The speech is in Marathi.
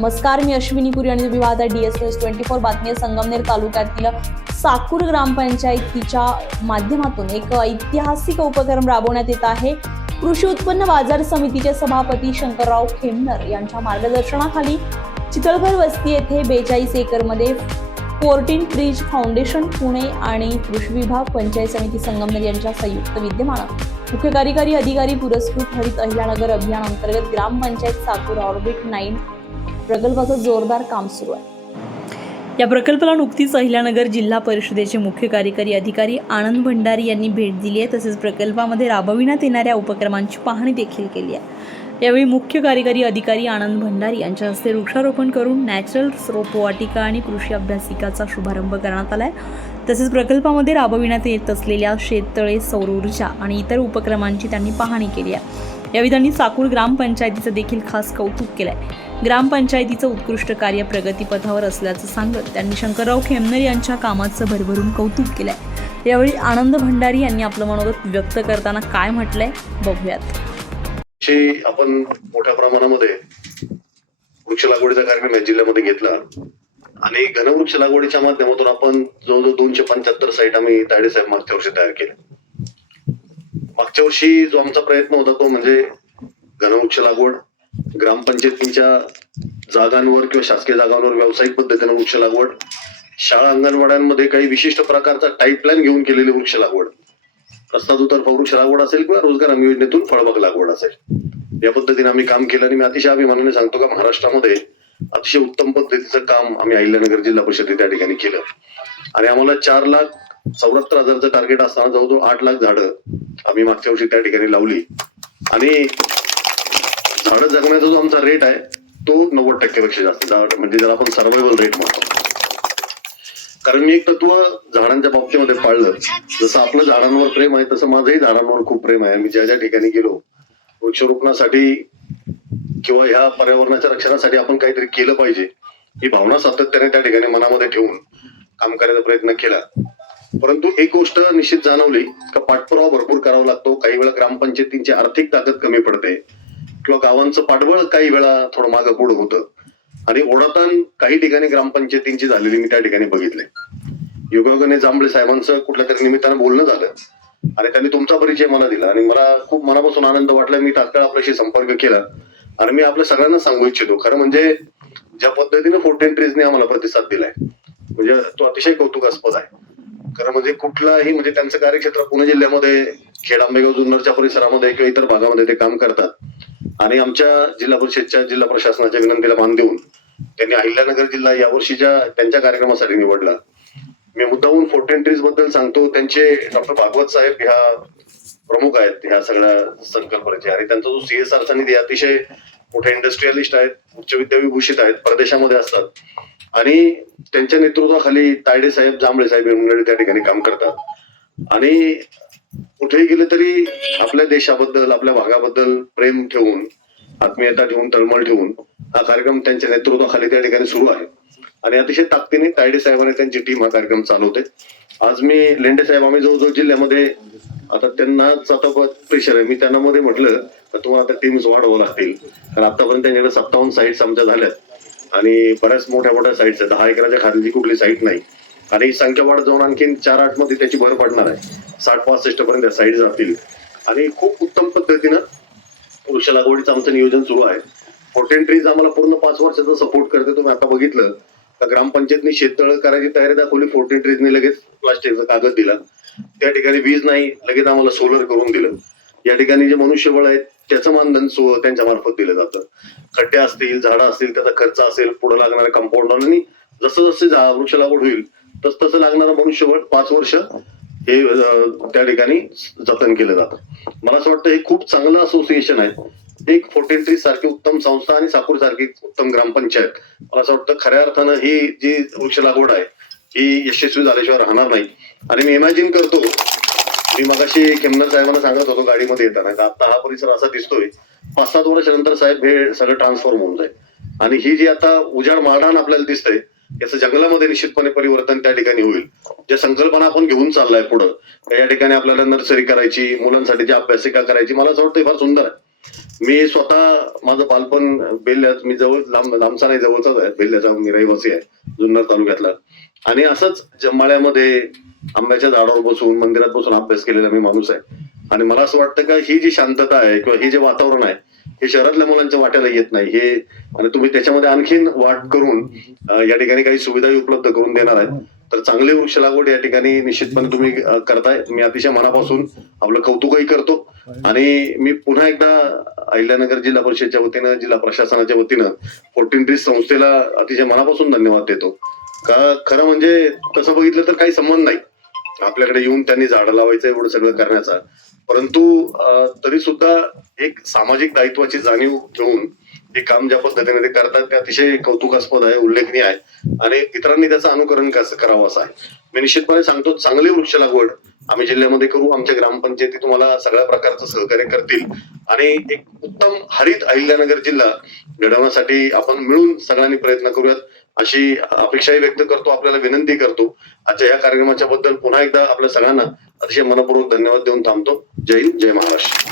नमस्कार, मी अश्विनी पुरी आणि तुम्ही पाहता DS न्यूज 24 बातमी. संगमनेर तालुक्यातील साकूर ग्रामपंचायतीच्या माध्यमातून एक ऐतिहासिक उपक्रम राबवण्यात येत आहे. कृषी उत्पन्न बाजार समितीचे सभापती शंकरराव खेमनर यांच्या मार्गदर्शनाखाली चितळघर वस्ती येथे 42 एकरमध्ये 14 ट्रीज फाउंडेशन पुणे आणि कृषी विभाग पंचायत समिती संगमनेर यांच्या संयुक्त विद्यमाने मुख्य कार्यकारी अधिकारी पुरस्कृत हरित अहिल्यानगर अभियान अंतर्गत ग्रामपंचायत साकूर ऑर्बिट 9 प्रकल्पाचं जोरदार काम सुरू आहे. या प्रकल्पाला नुकतीच अहिल्यानगर जिल्हा परिषदेचे मुख्य कार्यकारी अधिकारी आनंद भंडारी यांनी भेट दिली आहे. तसेच प्रकल्पामध्ये राबविण्यात येणाऱ्या उपक्रमांची पाहणी देखील केली आहे. यावेळी मुख्य कार्यकारी अधिकारी आनंद भंडारी यांच्या हस्ते वृक्षारोपण करून नॅचरल रोपवाटिका आणि कृषी अभ्यासिकाचा शुभारंभ करण्यात आला आहे. तसेच प्रकल्पामध्ये राबविण्यात येत असलेल्या शेततळे, सौर ऊर्जा आणि इतर उपक्रमांची त्यांनी पाहणी केली आहे. यावेळी त्यांनी साकूर ग्रामपंचायतीचं देखील खास कौतुक केलं आहे. ग्रामपंचायतीचं उत्कृष्ट कार्य प्रगतीपथावर असल्याचं सांगत त्यांनी शंकरराव खेमनर यांच्या कामाचं भरभरून कौतुक केलं आहे. यावेळी आनंद भंडारी यांनी आपलं मनोगत व्यक्त करताना काय म्हटलंय बघूयात. आपण मोठ्या प्रमाणामध्ये वृक्ष लागवडीचा कार्यक्रम या जिल्ह्यामध्ये घेतला आणि घनवृक्ष लागवडीच्या माध्यमातून आपण जवळजवळ 275 साईट आम्ही तायडे साहेब मागच्या वर्षी तयार केल्या. मागच्या वर्षी जो आमचा प्रयत्न होता तो म्हणजे घनवृक्ष लागवड, ग्रामपंचायतीच्या जागांवर किंवा शासकीय जागांवर व्यावसायिक पद्धतीने वृक्ष लागवड, शाळा अंगणवाड्यांमध्ये काही विशिष्ट प्रकारचा टाईपलाईन घेऊन केलेली वृक्ष लागवड, रस्ता दुतर्फा वृक्ष लागवड असेल किंवा रोजगार हमी योजनेतून फळबाग लागवड असेल, या पद्धतीने आम्ही काम केलं. आणि मी अतिशय अभिमानाने सांगतो का महाराष्ट्रामध्ये अतिशय उत्तम पद्धतीचं काम आम्ही अहिल्यानगर जिल्हा परिषद त्या ठिकाणी केलं. आणि आम्हाला 4,74,000चं टार्गेट असताना जवळजवळ 8 लाख झाडं आम्ही मागच्या वर्षी त्या ठिकाणी लावली. आणि झाडं जगण्याचा जो आमचा रेट आहे तो 90% पेक्षा जास्त, म्हणजे जर आपण सर्व्हायवल रेट म्हणतो. कारण मी एक तत्व झाडांच्या बाबतीमध्ये पाळलं, जसं आपलं झाडांवर प्रेम आहे तसं माझंही झाडांवर खूप प्रेम आहे. मी ज्या ज्या ठिकाणी गेलो वृक्षारोपणासाठी किंवा ह्या पर्यावरणाच्या रक्षणासाठी आपण काहीतरी केलं पाहिजे ही भावना सातत्याने त्या ठिकाणी मनामध्ये ठेवून काम करायचा प्रयत्न केला. परंतु एक गोष्ट निश्चित जाणवली का पाठपुरावा भरपूर करावा लागतो. काही वेळा ग्रामपंचायतींची आर्थिक ताकद कमी पडते किंवा गावांचं पाठबळ काही वेळा थोडं मागं पुढं होतं आणि ओढाताण काही ठिकाणी ग्रामपंचायतींची झालेली मी त्या ठिकाणी बघितले. योगायोगाने जांभळे साहेबांचं कुठल्या तरी निमित्तानं बोलणं झालं आणि त्यांनी तुमचा परिचय मला दिला आणि मला खूप मनापासून आनंद वाटला. मी तात्काळ आपल्याशी संपर्क केला आणि मी आपल्या सगळ्यांना सांगू इच्छितो, खरं म्हणजे ज्या पद्धतीने 14 ट्रीजने आम्हाला प्रतिसाद दिलाय म्हणजे तो अतिशय कौतुकास्पद आहे. खरं म्हणजे कुठलाही म्हणजे त्यांचं कार्यक्षेत्र पुणे जिल्ह्यामध्ये खेड, आंबेगाव, जुन्नरच्या परिसरामध्ये किंवा इतर भागामध्ये ते काम करतात. आणि आमच्या जिल्हा परिषदच्या जिल्हा प्रशासनाच्या विनंतीला मान देऊन त्यांनी अहिल्यानगर जिल्हा यावर्षीच्या त्यांच्या कार्यक्रमासाठी निवडला. मी मुद्दाहून 14 ट्रीज बद्दल सांगतो. त्यांचे डॉक्टर भागवत साहेब ह्या प्रमुख आहेत ह्या सगळ्या संकल्पनेचे आणि त्यांचा जो CSR निधी अतिशय मोठे इंडस्ट्रियलिस्ट आहेत, उच्च विद्याविभूषित आहेत, परदेशामध्ये असतात आणि त्यांच्या नेतृत्वाखाली तायडे साहेब, जांभळे साहेब हे मंडळी त्या ठिकाणी काम करतात. आणि कुठेही गेले तरी आपल्या देशाबद्दल, आपल्या भागाबद्दल प्रेम ठेवून, आत्मीयता ठेवून, तळमळ ठेवून हा कार्यक्रम त्यांच्या नेतृत्वाखाली त्या ठिकाणी सुरू आहे. आणि अतिशय ताकदीने तायडे साहेबांनी त्यांची टीम हा कार्यक्रम चालवते. आज मी लेंडे साहेब, आम्ही जवळजवळ जिल्ह्यामध्ये आता त्यांनाच आता प्रेशर आहे. मी त्यांना मध्ये म्हटलं तर तुम्हाला आता टीम्स वाढवावं लागतील, कारण आतापर्यंत त्यांच्याकडे 57 साईट्स आमच्या झाल्यात आणि बऱ्याच मोठ्या मोठ्या साईट्स आहेत. 10 एकराच्या खालीची कुठली साईट नाही आणि ही संख्या वाढ जाऊन आणखीन 4-8 मध्ये त्याची भर पडणार आहे. 60-65 पर्यंत साईट जातील आणि खूप उत्तम पद्धतीनं वृक्ष लागवडीचं आमचं नियोजन सुरू आहे. 14 ट्रीज आम्हाला पूर्ण 5 वर्षाचा सपोर्ट करते. तुम्ही आता बघितलं का ग्रामपंचायतनी शेततळ करायची तयारी दाखवली, 14 ट्रीजने लगेच प्लास्टिकचा कागद दिला. त्या ठिकाणी वीज नाही, लगेच आम्हाला सोलर करून दिलं. या ठिकाणी जे मनुष्यबळ आहे त्याचं मानधन त्यांच्या मार्फत दिलं जातं. खड्डे असतील, झाडं असतील, त्याचा खर्च असेल, पुढे लागणाऱ्या कंपाऊंड आणि जसं जसं वृक्ष लागवड होईल तसं तसं लागणारं मनुष्यबळ 5 वर्ष हे त्या ठिकाणी जतन केलं जातं. मला असं वाटतं हे खूप चांगलं असोसिएशन आहे. एक 14 ट्रीज सारखी उत्तम संस्था आणि साकूर सारखी उत्तम ग्रामपंचायत, मला असं वाटतं खऱ्या अर्थानं ही जी वृक्ष लागवड आहे ही यशस्वी झाल्याशिवाय राहणार नाही. आणि मी इमॅजिन करतो, मी मगाशी खेमनर साहेबांना सांगत होतो गाडीमध्ये येताना, आता हा परिसर असा दिसतोय 5-7 वर्षानंतर साहेब हे सगळं ट्रान्सफॉर्म होऊन जाईल. आणि ही जी आता उजाड माळरान आपल्याला दिसतंय याचं जंगलामध्ये निश्चितपणे परिवर्तन त्या ठिकाणी होईल. ज्या संकल्पना आपण घेऊन चाललाय पुढं, या ठिकाणी आपल्याला नर्सरी करायची, मुलांसाठी जी अभ्यासिका करायची, मला असं वाटतं फार सुंदर आहे. मी स्वतः माझं बालपण बेल्ल्यात, मी लांबचा नाही जवळचाच आहे, बेल्ल्याचा मी रहिवासी आहे जुन्नर तालुक्यातला. आणि असंच माळ्यामध्ये आंब्याच्या झाडावर बसून मंदिरात बसून अभ्यास केलेला मी माणूस आहे. आणि मला असं वाटतं का ही जी शांतता आहे किंवा हे जे वातावरण आहे हे शहरातल्या मुलांच्या वाट्याला येत नाही. हे आणि तुम्ही त्याच्यामध्ये आणखीन वाट करून या ठिकाणी काही सुविधाही उपलब्ध करून देणार आहेत, तर चांगली वृक्ष लागवड या ठिकाणी निश्चितपणे तुम्ही करताय. मी अतिशय मनापासून आपलं कौतुकही करतो. आणि मी पुन्हा एकदा अहिल्यानगर जिल्हा परिषदच्या वतीनं, जिल्हा प्रशासनाच्या वतीनं 14 ट्रीज संस्थेला अतिशय मनापासून धन्यवाद देतो. का खरं म्हणजे तसं बघितलं तर काही संबंध नाही आपल्याकडे येऊन त्यांनी झाडं लावायचं एवढं सगळं करण्याचा, परंतु तरी सुद्धा एक सामाजिक दायित्वाची जाणीव घेऊन हे काम ज्या पद्धतीने ते करतात ते अतिशय कौतुकास्पद आहे, उल्लेखनीय आहे आणि इतरांनी त्याचं अनुकरण कसं करावं असं आहे. मी निश्चितपणे सांगतो चांगली वृक्ष लागवड आम्ही जिल्ह्यामध्ये करू. आमच्या ग्रामपंचायती तुम्हाला सगळ्या प्रकारचं सहकार्य करतील आणि एक उत्तम हरित अहिल्यानगर जिल्हा घडवण्यासाठी आपण मिळून सगळ्यांनी प्रयत्न करूयात अशी अपेक्षाही व्यक्त करतो, आपल्याला विनंती करतो. आजच्या या कार्यक्रमाच्या बद्दल पुन्हा एकदा आपल्या सगळ्यांना अतिशय मनपूर्वक धन्यवाद देऊन थांबतो. जय हिंद, जय महाराष्ट्र.